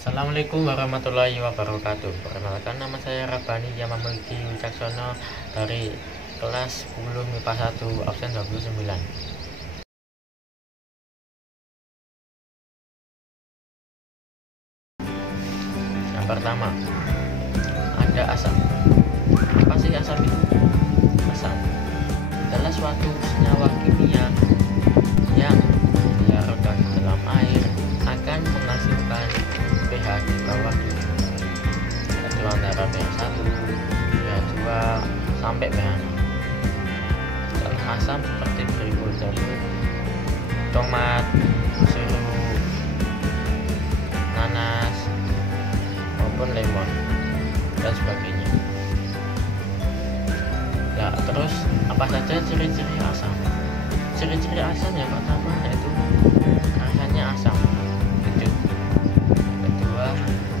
Assalamualaikum warahmatullahi wabarakatuh. Perkenalkan, nama saya Rabani yang memiliki Wicaksono dari kelas 10 MIPA 1 absen 29. Yang pertama, ada asam. Apa sih asam itu? Asam adalah suatu senyawa kimia yang dilarutkan dalam air akan menghasilkan pH di bawah, yaitu antara pH 1, pH 2 sampai pH 6. Contoh asam seperti berikut, yaitu tomat, jeruk, nanas maupun lemon dan sebagainya. Nah, terus apa saja ciri-ciri asam? Ciri-ciri asam yang pertama yaitu rasanya asam, kecut. Kedua,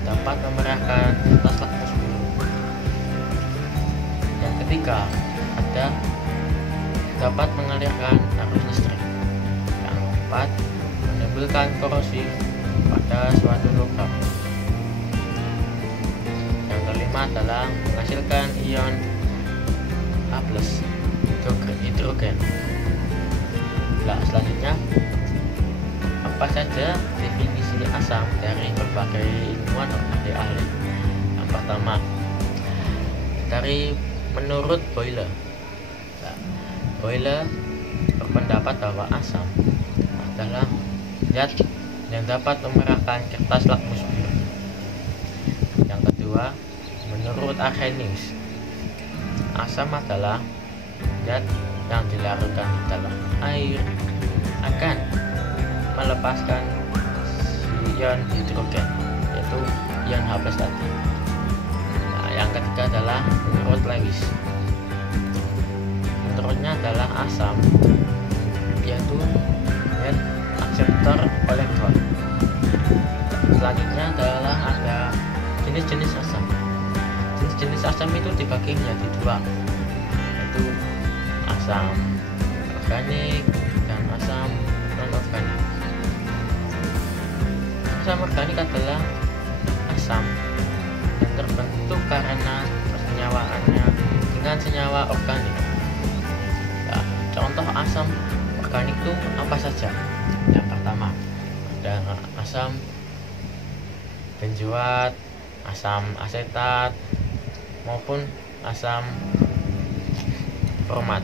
dapat memerahkan tas lakmus biru. Yang ketiga, dapat mengalirkan arus listrik. Yang keempat, menimbulkan korosi pada suatu logam. Yang kelima adalah menghasilkan ion A+ hidrogen. Nah, selanjutnya, apa saja definisi asam dari berbagai ilmuwan ahli? Yang pertama, menurut Boyle. Nah, Boyle berpendapat bahwa asam adalah zat yang dapat memerahkan kertas lakmus biru. Yang kedua, menurut Arrhenius, asam adalah zat yang dilarutkan di dalam air akan melepaskan ion hidrogen, yaitu ion H+ tadi. Nah, yang ketiga adalah menurut Lewis. Menurutnya adalah asam yaitu net akseptor elektron. Selanjutnya adalah ada jenis-jenis asam. Jenis-jenis asam itu dibagi menjadi dua, yaitu asam organik dan asam non-organik. Asam organik adalah asam yang terbentuk karena persenyawaannya dengan senyawa organik. Nah, contoh asam organik itu apa saja? Yang pertama, ada asam benzoat, asam asetat maupun asam format.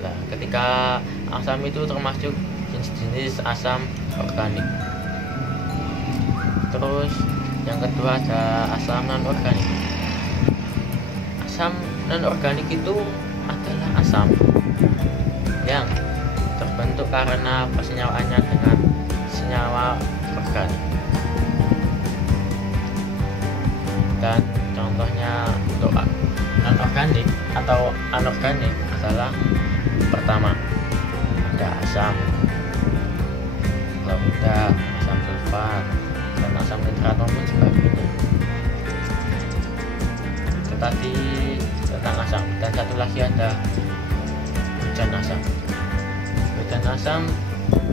Nah, ketika asam itu termasuk jenis-jenis asam organik. Terus yang kedua ada asam non-organik. Asam non-organik itu adalah asam yang terbentuk karena persenyawaannya dengan senyawa organik. Dan contohnya untuk non-organik atau anorganik adalah pertama, ada asam chlorida, asam sulfat, dan asam nitrat maupun sebagainya. Itu tadi tentang asam. Dan satu lagi ada hujan asam. Hujan asam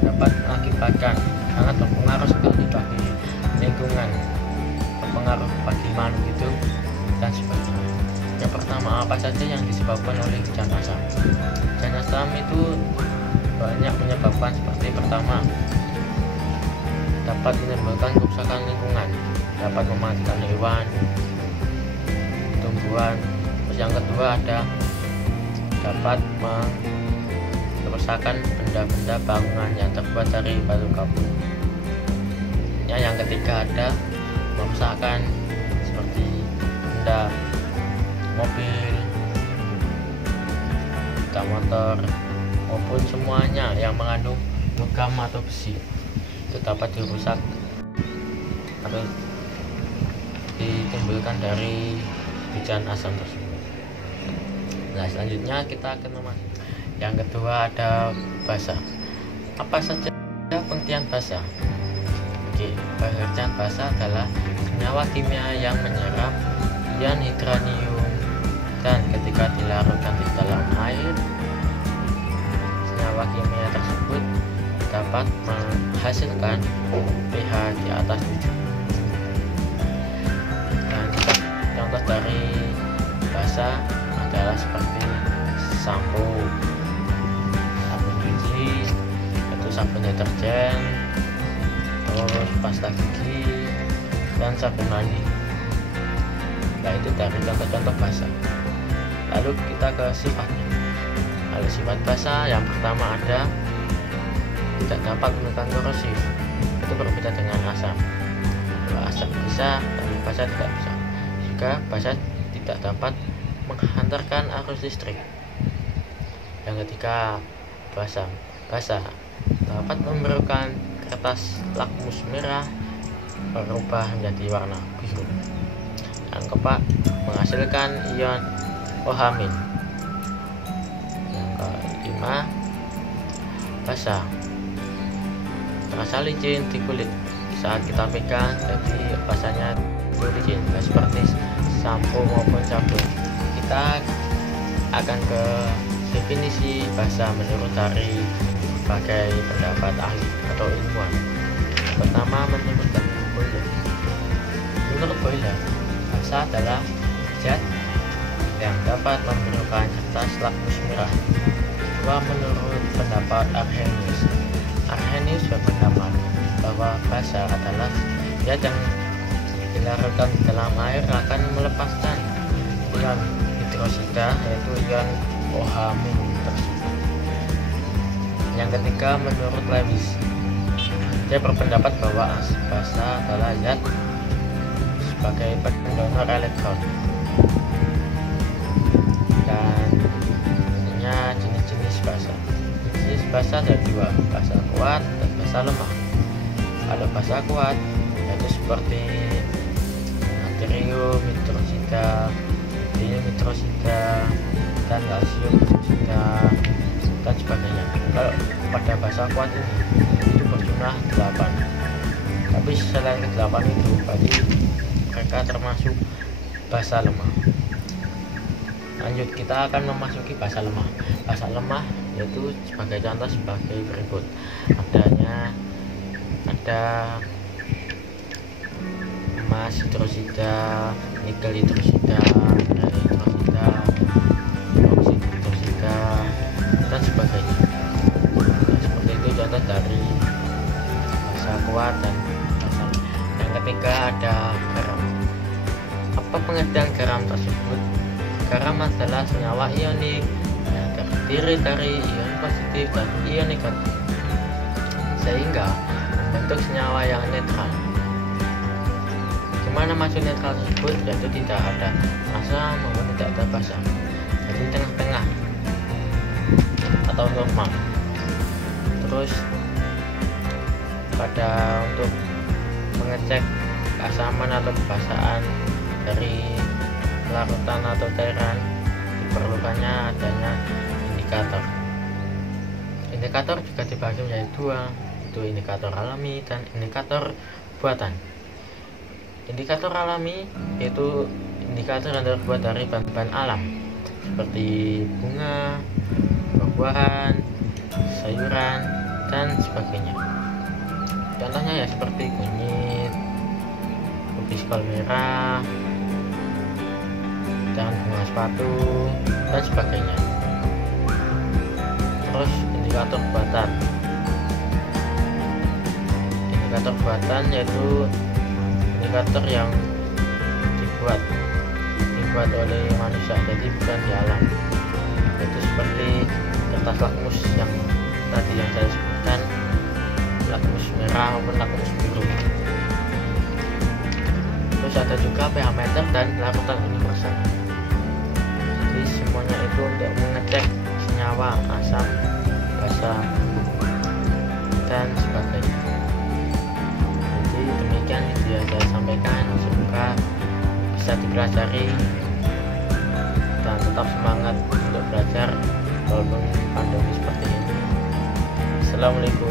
dapat mengakibatkan sangat berpengaruh sekali bagi lingkungan, berpengaruh bagi makhluk hidup dan sebagainya. Yang pertama, apa saja yang disebabkan oleh hujan asam? Hujan asam itu banyak menyebabkan, seperti pertama, dapat menimbulkan kerusakan lingkungan, dapat mematikan hewan, tumbuhan. Terus yang kedua dapat merusakan benda-benda bangunan yang terbuat dari batu kapur. Yang ketiga merusakan seperti benda mobil, motor maupun semuanya yang mengandung logam atau besi itu dapat dirusak atau ditimbulkan dari hujan asam tersebut. Nah, selanjutnya kita akan memasuki yang kedua, ada basa. Apa saja pengertian basa? Oke, pengertian basa adalah senyawa kimia yang menyerap ion hidronium dan ketika dilarutkan di dalam air, senyawa kimia tersebut dapat menghasilkan pH di atas 7. contoh dari basa adalah seperti sampo, sabun cuci, yaitu sabun deterjen, terus pasta gigi, dan sabun mandi. Nah, itu dari contoh-contoh basa. Lalu kita ke sifatnya. Kalau sifat basa yang pertama ada tidak dapat menekan korosif. Itu berbeda dengan asam. Kalau asam bisa, tapi basa tidak bisa. Juga basa tidak dapat menghantarkan arus listrik. Yang ketiga, basa dapat memberikan kertas lakmus merah berubah menjadi warna biru. Yang keempat, menghasilkan ion OH-. Yang kelima, basa terasa licin di kulit saat kita pegang, jadi basanya itu licin, seperti sampo maupun sabun. Kita akan ke definisi basa menurut dari berbagai pendapat ahli atau ilmuwan. Pertama, menurut Boyle, basa adalah zat yang dapat memberikan kertas lakmus merah. Kedua, menurut pendapat Arrhenius berpendapat bahwa basa adalah zat yang dilarutkan dalam air akan melepaskan ion hidrosida, yaitu ion OH- tersebut. Yang ketiga, menurut Lewis, dia berpendapat bahwa basa adalah zat sebagai pendonor elektron. Dan sebenarnya jenis-jenis basa. Jenis basa ada dua, basa kuat dan basa lemah. Kalau basa kuat yaitu seperti natrium hidrosida, barium hidrosida, dan kalsium hidrosida, dan sebagainya. Kalau pada basa kuat ini itu berjumlah 8. Tapi selain ke-8 itu berarti mereka termasuk basa lemah. Lanjut, kita akan memasuki basa lemah. Basa lemah yaitu sebagai contoh sebagai berikut. Ada emas hidrosida, nikel hidrosida, mineral hidrosida, oksid hidrosida, dan sebagainya. Nah, seperti itu contoh dari basa kuat dan basa lemah. Yang ketiga ada garam. Apa pengertian garam tersebut? Garam adalah senyawa ionik yang terdiri dari ion positif dan ion negatif, sehingga membentuk senyawa yang netral. Gimana maksud netral tersebut? Yaitu tidak ada asam maupun tidak ada basa, jadi tengah-tengah atau normal. Terus untuk mengecek keasaman atau kebasaan dari larutan atau cairan diperlukannya adanya indikator. Indikator juga dibagi menjadi dua, yaitu indikator alami dan indikator buatan. Indikator alami yaitu indikator yang terbuat dari bahan-bahan alam seperti bunga, buah-buahan, sayuran, dan sebagainya. Contohnya ya seperti kunyit, kubis kol merah, dan bunga sepatu, dan sebagainya. Terus indikator buatan. Indikator buatan yaitu indikator yang dibuat oleh manusia, jadi bukan di alam. Itu seperti kertas lakmus yang tadi yang saya sebutkan, lakmus merah maupun lakmus biru. Terus ada juga pH meter dan larutan universal. Jadi semuanya itu untuk mengecek senyawa, asam, basa, dan sebagainya. Jadi demikian yang saya sampaikan, semoga bisa dipelajari dan tetap semangat untuk belajar walaupun pandemi seperti ini. Assalamualaikum.